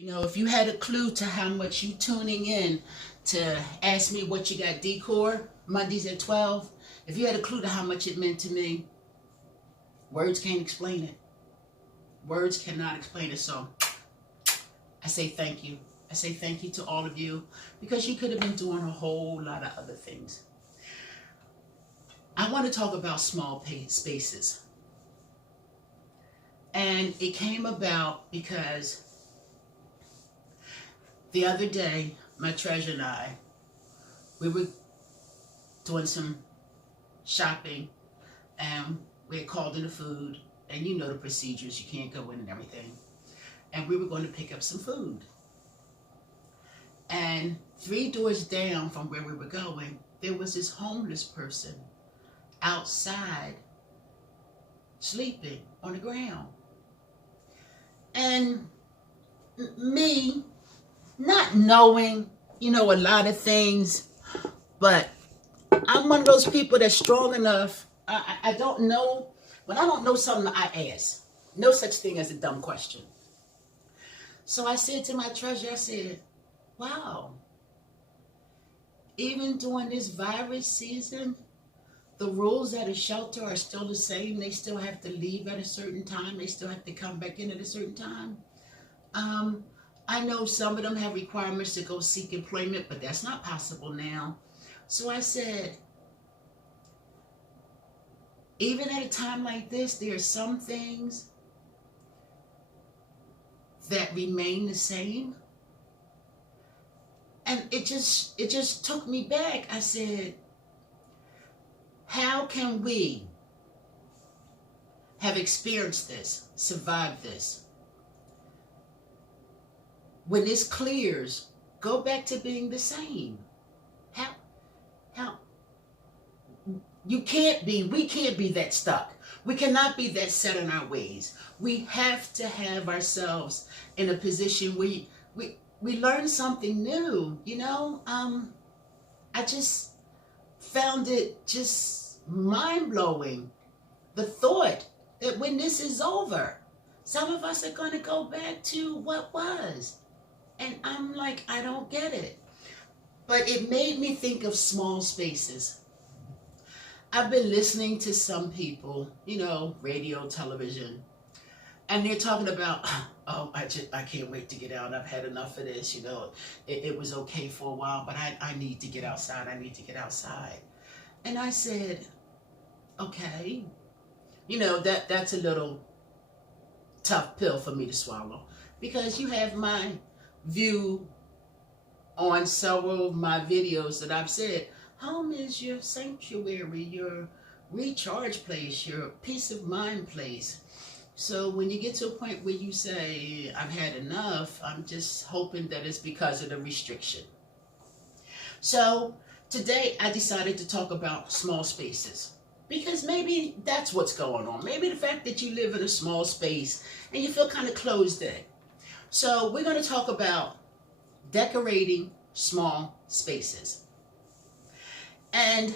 You know, if you had a clue to how much you tuning in to ask me what you got decor Mondays at 12, if you had a clue to how much it meant to me, words can't explain it. Words cannot explain it. So I say thank you. I say thank you to all of you because you could have been doing a whole lot of other things. I want to talk about small spaces. And it came about because the other day, my treasure and I, we were doing some shopping and we had called in the food, and you know the procedures, you can't go in and everything. And we were going to pick up some food. And 3 doors down from where we were going, there was this homeless person outside sleeping on the ground. And me, not knowing, a lot of things, but I'm one of those people that's strong enough. I don't know. When I don't know something, I ask. No such thing as a dumb question. So I said to my treasure, I said, wow, even during this virus season, the rules at a shelter are still the same. They still have to leave at a certain time. They still have to come back in at a certain time. I know some of them have requirements to go seek employment, but that's not possible now. So I said, even at a time like this, there are some things that remain the same. And it just took me back. I said, how can we have experienced this, survived this? When this clears, go back to being the same. How? We can't be that stuck. We cannot be that set in our ways. We have to have ourselves in a position where we learn something new, I just found it just mind-blowing. The thought that when this is over, some of us are going to go back to what was. And I'm like, I don't get it. But it made me think of small spaces. I've been listening to some people, radio, television, and they're talking about, oh, I can't wait to get out. I've had enough of this, It was okay for a while, but I need to get outside. I need to get outside. And I said, okay, that's a little tough pill for me to swallow, because you have my view on several of my videos that I've said, home is your sanctuary, your recharge place, your peace of mind place. So when you get to a point where you say, I've had enough, I'm just hoping that it's because of the restriction. So today I decided to talk about small spaces, because maybe that's what's going on. Maybe the fact that you live in a small space and you feel kind of closed in. So we're going to talk about decorating small spaces. And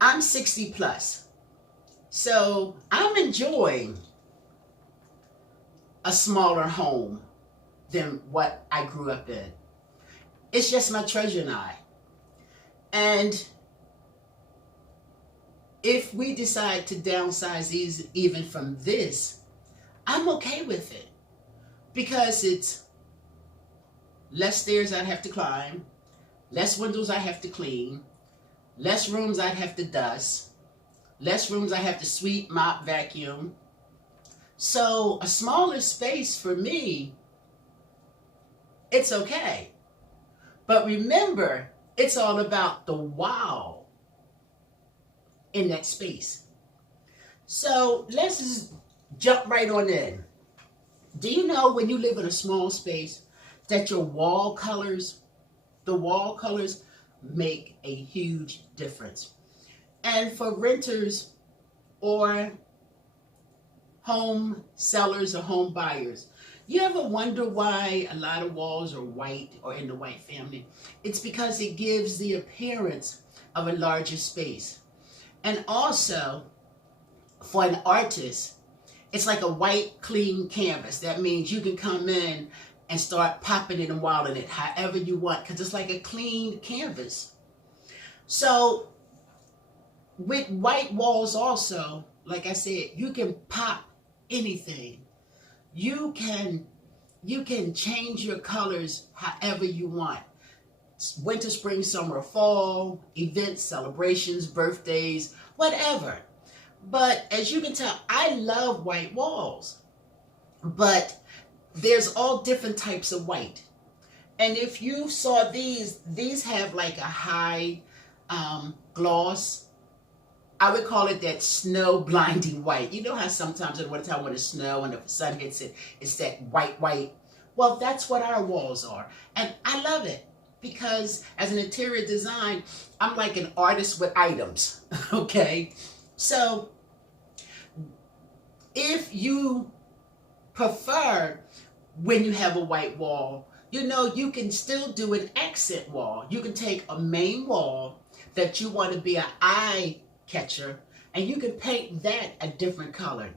I'm 60 plus. So I'm enjoying a smaller home than what I grew up in. It's just my treasure and I. And if we decide to downsize even from this, I'm okay with it, because it's less stairs I'd have to climb, less windows I have to clean, less rooms I'd have to dust, less rooms I have to sweep, mop, vacuum. So a smaller space for me, it's okay. But remember, it's all about the wow in that space. So let's just jump right on in. Do you know when you live in a small space that your wall colors, the wall colors make a huge difference? And for renters or home sellers or home buyers, you ever wonder why a lot of walls are white or in the white family? It's because it gives the appearance of a larger space. And also, for an artist, It's like a white, clean canvas. That means you can come in and start popping it and wilding it however you want, because it's like a clean canvas. So with white walls also, like I said, you can pop anything. You can change your colors however you want. Winter, spring, summer, fall, events, celebrations, birthdays, whatever. But as you can tell, I love white walls. But there's all different types of white. And if you saw these have like a high gloss. I would call it that snow blinding white. You know how sometimes in the wintertime when it snows and the sun hits it, it's that white. Well, that's what our walls are. And I love it because as an interior design, I'm like an artist with items, okay? So if you prefer when you have a white wall, you know, you can still do an accent wall. You can take a main wall that you want to be an eye catcher, and you can paint that a different color.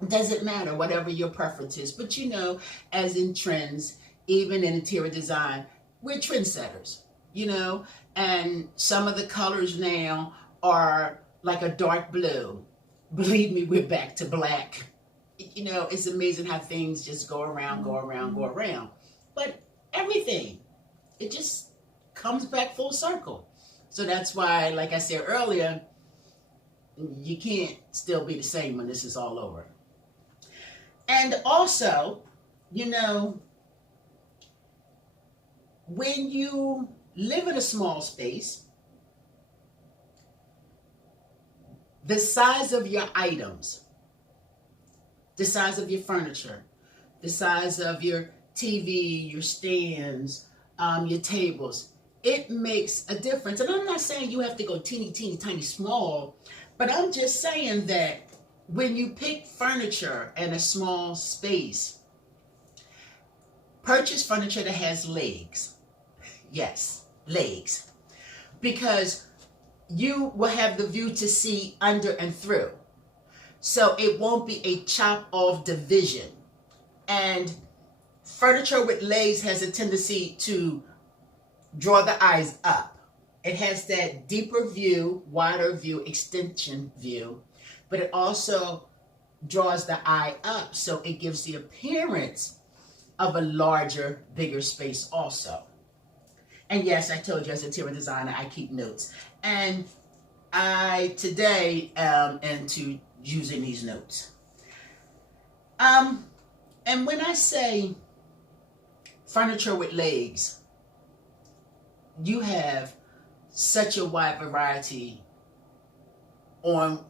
It doesn't matter, whatever your preference is. But you know, as in trends, even in interior design, we're trendsetters, you know, and some of the colors now are like a dark blue. Believe me, we're back to black. You know, it's amazing how things just go around. But everything, it just comes back full circle. So that's why, like I said earlier, you can't still be the same when this is all over. And also, you know, when you live in a small space, the size of your items, the size of your furniture, the size of your TV, your stands, your tables, it makes a difference. And I'm not saying you have to go teeny, tiny, small, but I'm just saying that when you pick furniture in a small space, purchase furniture that has legs. Yes, legs. Because you will have the view to see under and through. So it won't be a chop off division. And furniture with legs has a tendency to draw the eyes up. It has that deeper view, wider view, extension view, but it also draws the eye up, so it gives the appearance of a larger, bigger space also. And yes, I told you as an interior designer, I keep notes. And I today am into using these notes. And when I say furniture with legs, you have such a wide variety on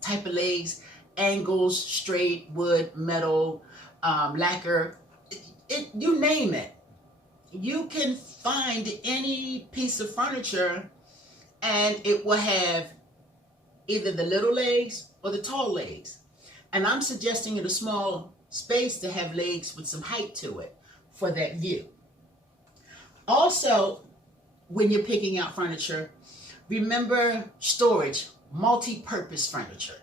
type of legs, angles, straight, wood, metal, lacquer, you name it. You can find any piece of furniture and it will have either the little legs or the tall legs. And I'm suggesting in a small space to have legs with some height to it for that view. Also, when you're picking out furniture, remember storage, multi-purpose furniture.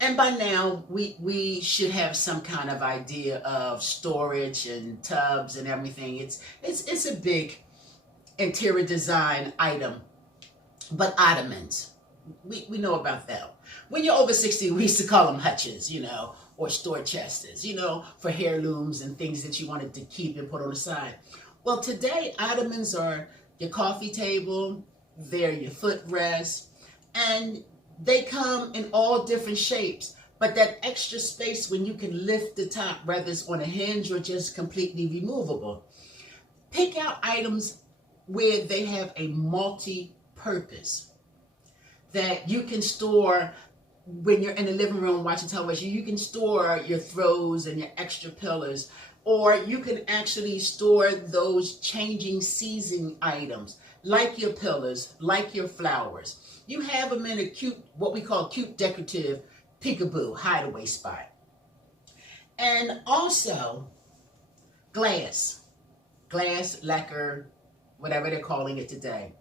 And by now, we should have some kind of idea of storage and tubs and everything. It's a big interior design item. But ottomans, we know about that. When you're over 60, we used to call them hutches, you know, or store chests, you know, for heirlooms and things that you wanted to keep and put on the side. Well, today, ottomans are your coffee table, they're your footrest, and they come in all different shapes. But that extra space when you can lift the top, whether it's on a hinge or just completely removable. Pick out items where they have a multi-purpose that you can store. When you're in the living room watching television, you can store your throws and your extra pillows, or you can actually store those changing season items, like your pillows, like your flowers. You have them in a cute, what we call cute decorative peekaboo hideaway spot. And also glass, lacquer, whatever they're calling it today.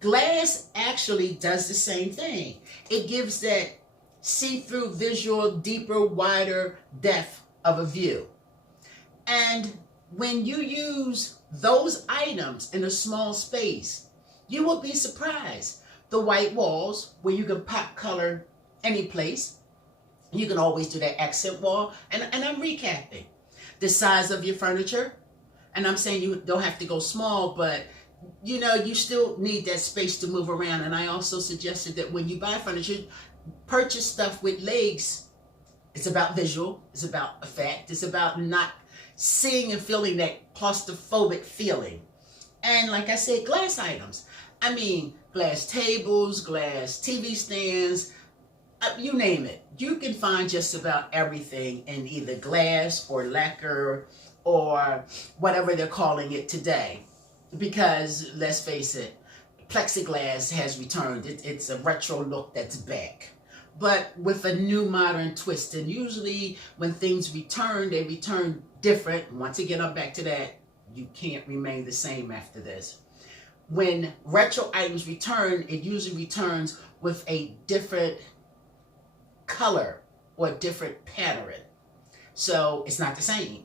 Glass actually does the same thing. It gives that see-through visual, deeper, wider depth of a view. And when you use those items in a small space, you will be surprised. The white walls, where you can pop color any place. You can always do that accent wall. And I'm recapping. The size of your furniture. And I'm saying you don't have to go small, but you know, you still need that space to move around. And I also suggested that when you buy furniture, purchase stuff with legs. It's about visual. It's about effect. It's about not seeing and feeling that claustrophobic feeling. And like I said, glass items. I mean, glass tables, glass TV stands, you name it. You can find just about everything in either glass or lacquer or whatever they're calling it today. Because let's face it, plexiglass has returned. It's a retro look that's back, but with a new modern twist. And usually when things return, they return different. Once again, I'm back to that. You can't remain the same after this. When retro items return, it usually returns with a different color or a different pattern. So it's not the same.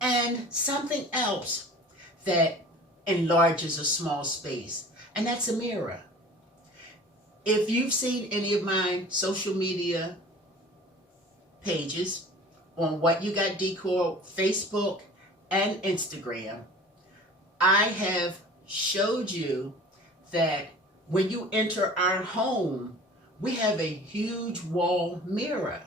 And something else that enlarges a small space, and that's a mirror. If you've seen any of my social media pages on What You Got Decor, Facebook and Instagram, I have showed you that when you enter our home, we have a huge wall mirror.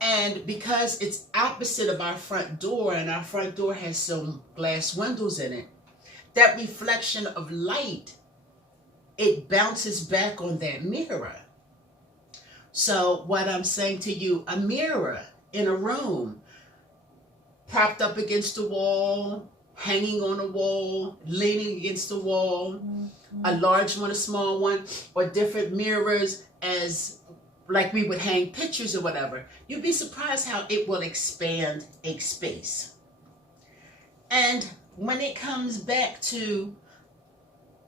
And because it's opposite of our front door, and our front door has some glass windows in it, that reflection of light, it bounces back on that mirror. So what I'm saying to you, a mirror in a room, propped up against the wall, hanging on a wall, leaning against the wall, a large one, a small one, or different mirrors as like we would hang pictures or whatever, you'd be surprised how it will expand a space. And when it comes back to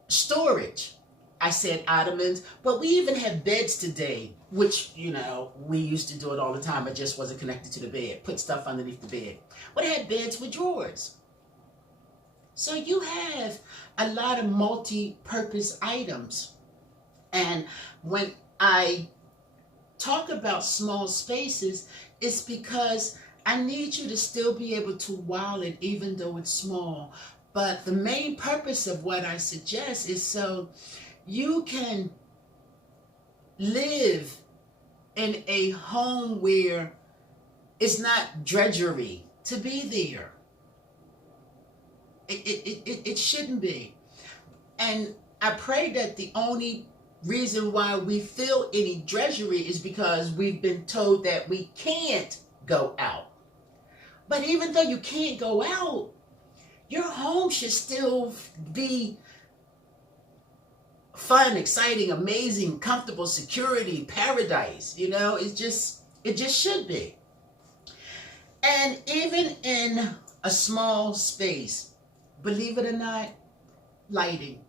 storage, I said ottomans, but we even have beds today, which, you know, we used to do it all the time. It just wasn't connected to the bed. Put stuff underneath the bed. But it had beds with drawers. So you have a lot of multi-purpose items. And when I talk about small spaces, it's because I need you to still be able to wow it even though it's small. But the main purpose of what I suggest is so you can live in a home where it's not drudgery to be there. It shouldn't be. And I pray that the only reason why we feel any drudgery is because we've been told that we can't go out. But even though you can't go out, your home should still be fun, exciting, amazing, comfortable, security, paradise. You know, it just should be. And even in a small space, believe it or not, lighting.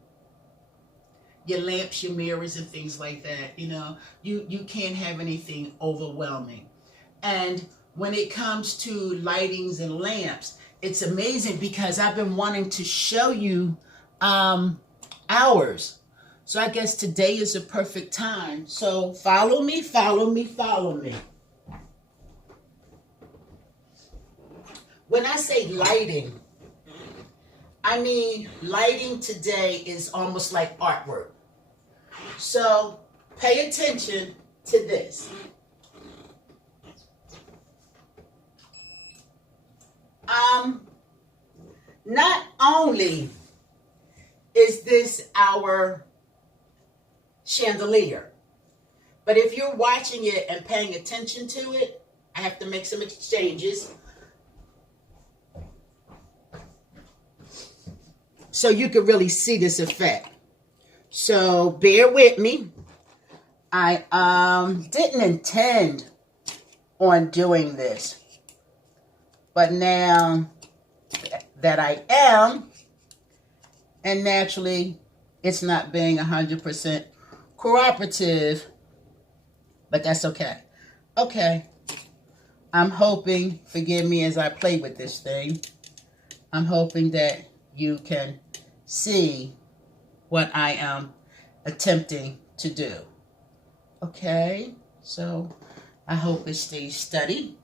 Your lamps, your mirrors, and things like that, you know, you can't have anything overwhelming. And when it comes to lightings and lamps, it's amazing because I've been wanting to show you ours. So I guess today is a perfect time. So follow me, follow me, follow me. When I say lighting, I mean lighting today is almost like artwork. So pay attention to this. Not only is this our chandelier, but if you're watching it and paying attention to it, I have to make some exchanges so you can really see this effect. So bear with me. I didn't intend on doing this, but now that I am, and naturally it's not being 100% cooperative, but that's okay. Okay, I'm hoping, forgive me as I play with this thing, I'm hoping that you can see what I am attempting to do. Okay, so I hope it stays steady.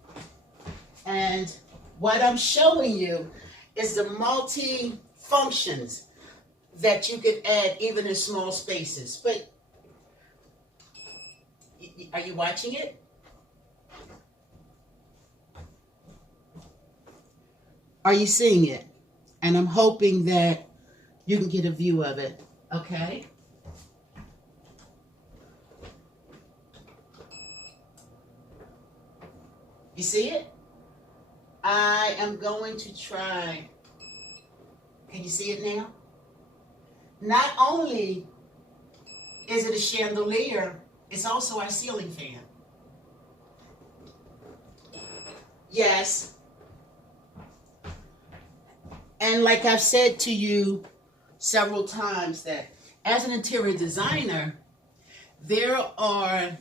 And what I'm showing you is the multi-functions that you could add even in small spaces. But are you watching it? Are you seeing it? And I'm hoping that you can get a view of it. Okay? You see it? I am going to try. Can you see it now? Not only is it a chandelier, it's also our ceiling fan. Yes. And like I've said to you several times, that as an interior designer, there are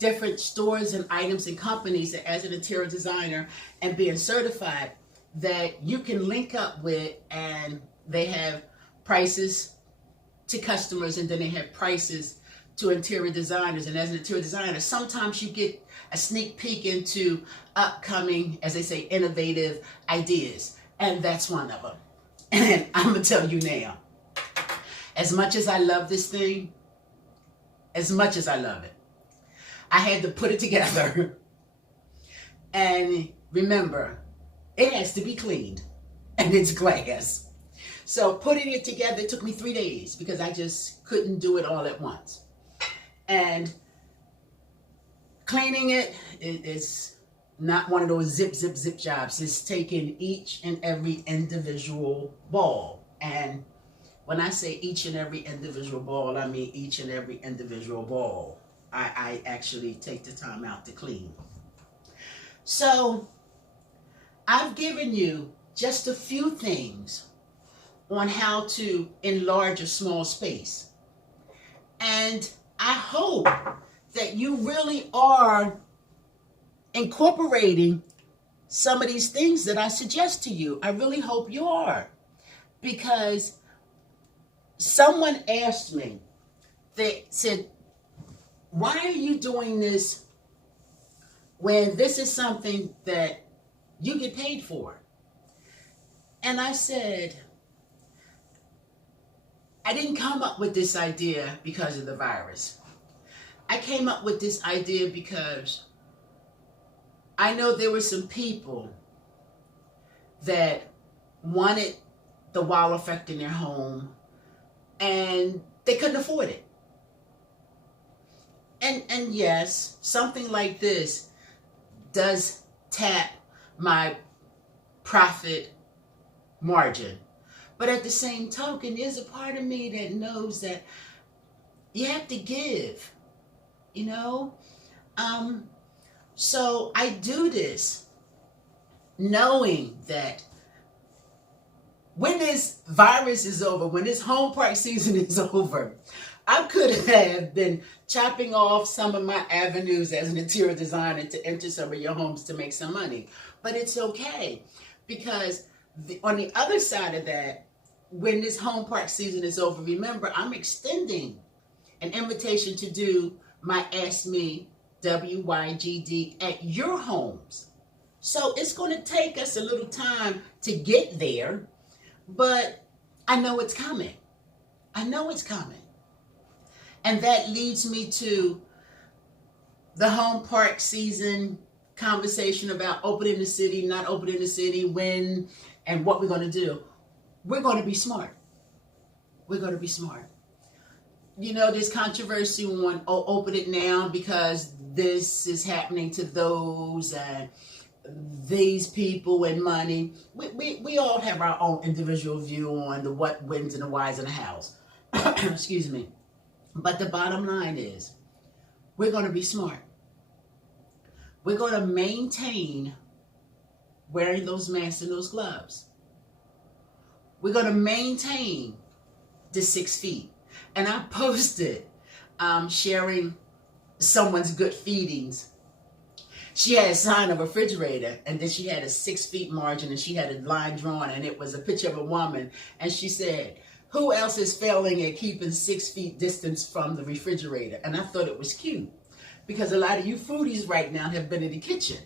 different stores and items and companies that as an interior designer and being certified that you can link up with, and they have prices to customers, and then they have prices to interior designers. And as an interior designer, sometimes you get a sneak peek into upcoming, as they say, innovative ideas. And that's one of them. And I'm going to tell you now, as much as I love this thing, as much as I love it, I had to put it together. And remember, it has to be cleaned, and it's glass. So putting it together, it took me 3 days because I just couldn't do it all at once. And cleaning it is not one of those zip, zip, zip jobs. It's taking each and every individual ball. And when I say each and every individual ball, I mean each and every individual ball. I actually take the time out to clean. So I've given you just a few things on how to enlarge a small space. And I hope that you really are incorporating some of these things that I suggest to you. I really hope you are. Because someone asked me, they said, why are you doing this when this is something that you get paid for? And I said, I didn't come up with this idea because of the virus. I came up with this idea because I know there were some people that wanted the wow effect in their home, and they couldn't afford it. And yes, something like this does tap my profit margin. But at the same token, there's a part of me that knows that you have to give, you know? So I do this knowing that when this virus is over, when this home park season is over, I could have been chopping off some of my avenues as an interior designer to enter some of your homes to make some money. But it's okay, because on the other side of that, when this home park season is over, remember, I'm extending an invitation to do my Ask Me WYGD at your homes. So it's going to take us a little time to get there, but I know it's coming. I know it's coming. And that leads me to the home park season conversation about opening the city, not opening the city, when, and what we're going to do. We're going to be smart. We're going to be smart. You know, there's controversy on, oh, open it now because this is happening to those and these people and money. We all have our own individual view on the what, whens, and the whys in the house. Excuse me. But the bottom line is, we're going to be smart. We're going to maintain wearing those masks and those gloves. We're going to maintain the 6 feet. And I posted sharing someone's good feedings. She had a sign of a refrigerator, and then she had a 6 feet margin, and she had a line drawn, and it was a picture of a woman, and she said, who else is failing at keeping 6 feet distance from the refrigerator? And I thought it was cute, because a lot of you foodies right now have been in the kitchen.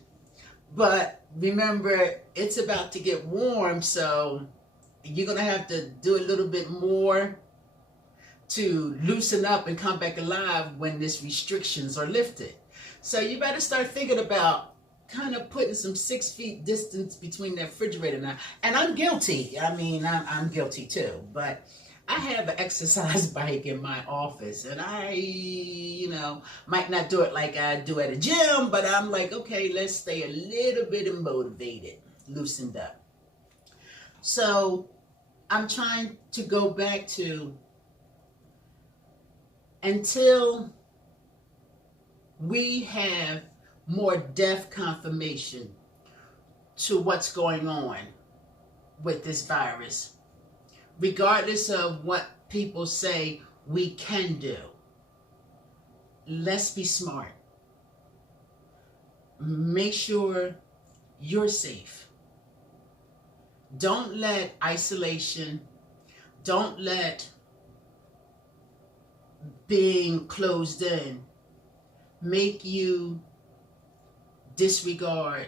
But remember, it's about to get warm, so you're going to have to do a little bit more to loosen up and come back alive when these restrictions are lifted. So you better start thinking about kind of putting some 6 feet distance between that refrigerator now. And I'm guilty. I mean, I'm guilty too. But I have an exercise bike in my office, and I, might not do it like I do at a gym, but I'm like, okay, let's stay a little bit motivated, loosened up. So I'm trying to go back to, until we have more depth confirmation to what's going on with this virus, regardless of what people say we can do, let's be smart. Make sure you're safe. Don't let isolation, don't let being closed in make you disregard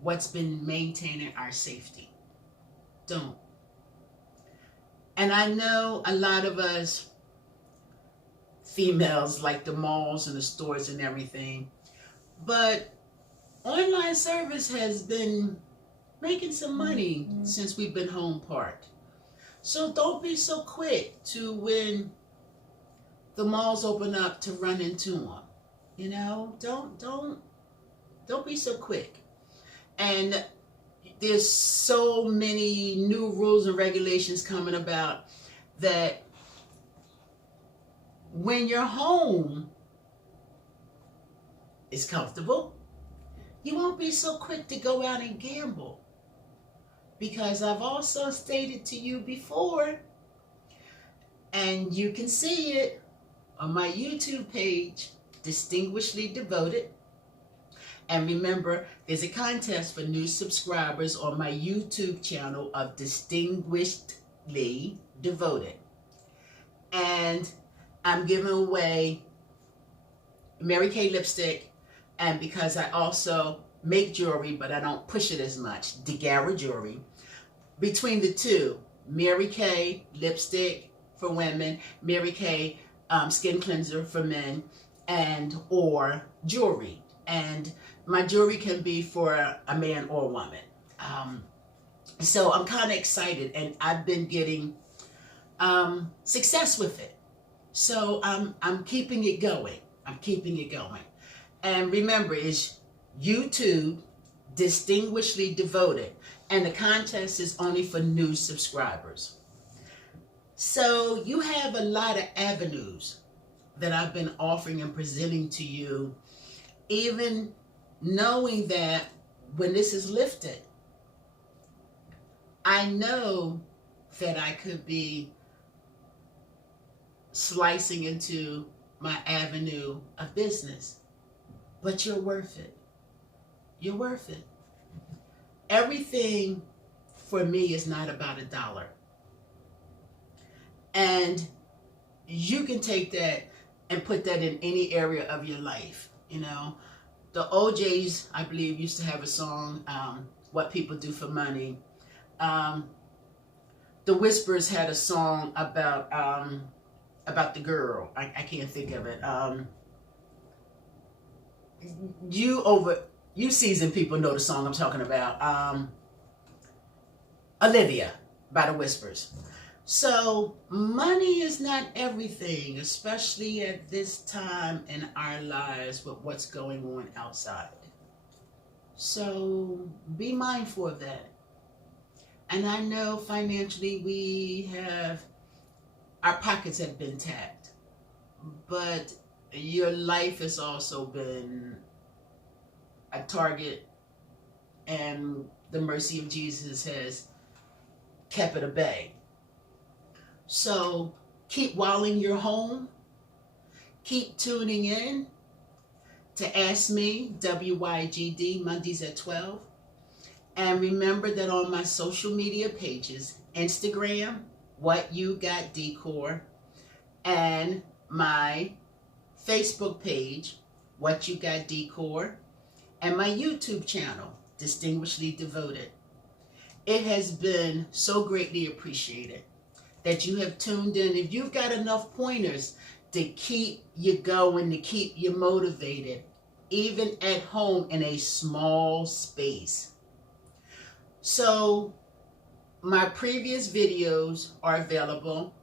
what's been maintaining our safety. Don't. And I know a lot of us females like the malls and the stores and everything, but online service has been making some money since we've been home parked. So don't be so quick to, when the malls open up, to run into them. Don't be so quick. And there's so many new rules and regulations coming about that when your home is comfortable, you won't be so quick to go out and gamble. Because I've also stated to you before, and you can see it on my YouTube page, Distinguishedly Devoted. And remember, there's a contest for new subscribers on my YouTube channel of Distinguishedly Devoted. And I'm giving away Mary Kay lipstick, and because I also make jewelry, but I don't push it as much, DeGara jewelry. Between the two, Mary Kay lipstick for women, Mary Kay skin cleanser for men, and or jewelry. And my jewelry can be for a man or a woman. So I'm kind of excited, and I've been getting success with it. So I'm keeping it going. I'm keeping it going. And remember, it's YouTube Distinguishedly Devoted, and the contest is only for new subscribers. So you have a lot of avenues that I've been offering and presenting to you, even knowing that when this is lifted, I know that I could be slicing into my avenue of business. But you're worth it. You're worth it. Everything for me is not about $1. And you can take that and put that in any area of your life. The OJs, I believe, used to have a song, What People Do for Money. The Whispers had a song about the girl. I can't think of it. You seasoned people know the song I'm talking about. Olivia by the Whispers. So money is not everything, especially at this time in our lives with what's going on outside. So be mindful of that. And I know financially our pockets have been tapped, but your life has also been a target, and the mercy of Jesus has kept it at bay. So keep wilding your home, keep tuning in, to Ask Me WYGD Mondays at 12. And remember that on my social media pages, Instagram, What You Got Decor, and my Facebook page, What You Got Decor, and my YouTube channel, Distinguishedly Devoted. It has been so greatly appreciated that you have tuned in. If you've got enough pointers to keep you going, to keep you motivated, even at home in a small space. So my previous videos are available.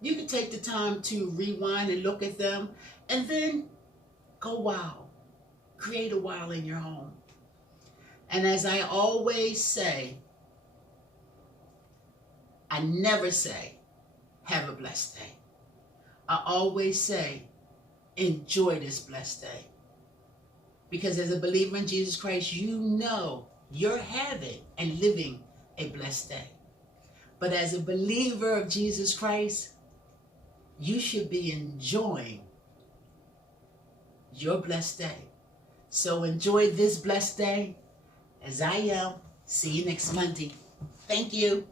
You can take the time to rewind and look at them, and then go wild. Create a while in your home. And as I always say, I never say, have a blessed day. I always say, enjoy this blessed day. Because as a believer in Jesus Christ, you know you're having and living a blessed day. But as a believer of Jesus Christ, you should be enjoying your blessed day. So enjoy this blessed day as I am. See you next Monday. Thank you.